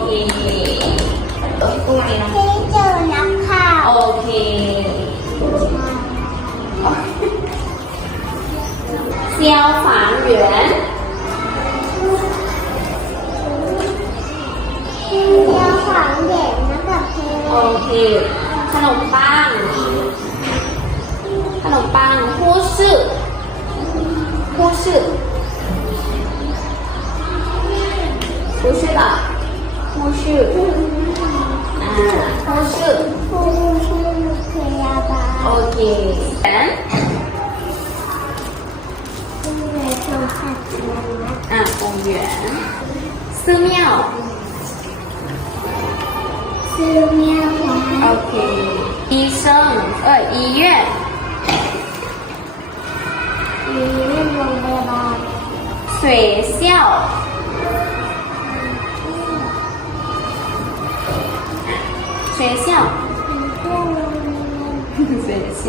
เคตัวที่ตู้นี้นะ ที่เจอนักข่าว โอเคเซียวฝานเหวียน ที่เจอฝังเด็กนะกับเธอ โอเคขนมปังผู้ชื่อล่ะผู้ชื่อผู้ชื่อผู้ชื่อผู้ชื่อพยาบาล โอเคแอน ที่เรียนสงขัดนะ 公园寺庙 ซื้อเมียขวา OK 医生医院 มีเรื่องโรงพยาบาล 学校มีเพื่อนโรงเรียน 学校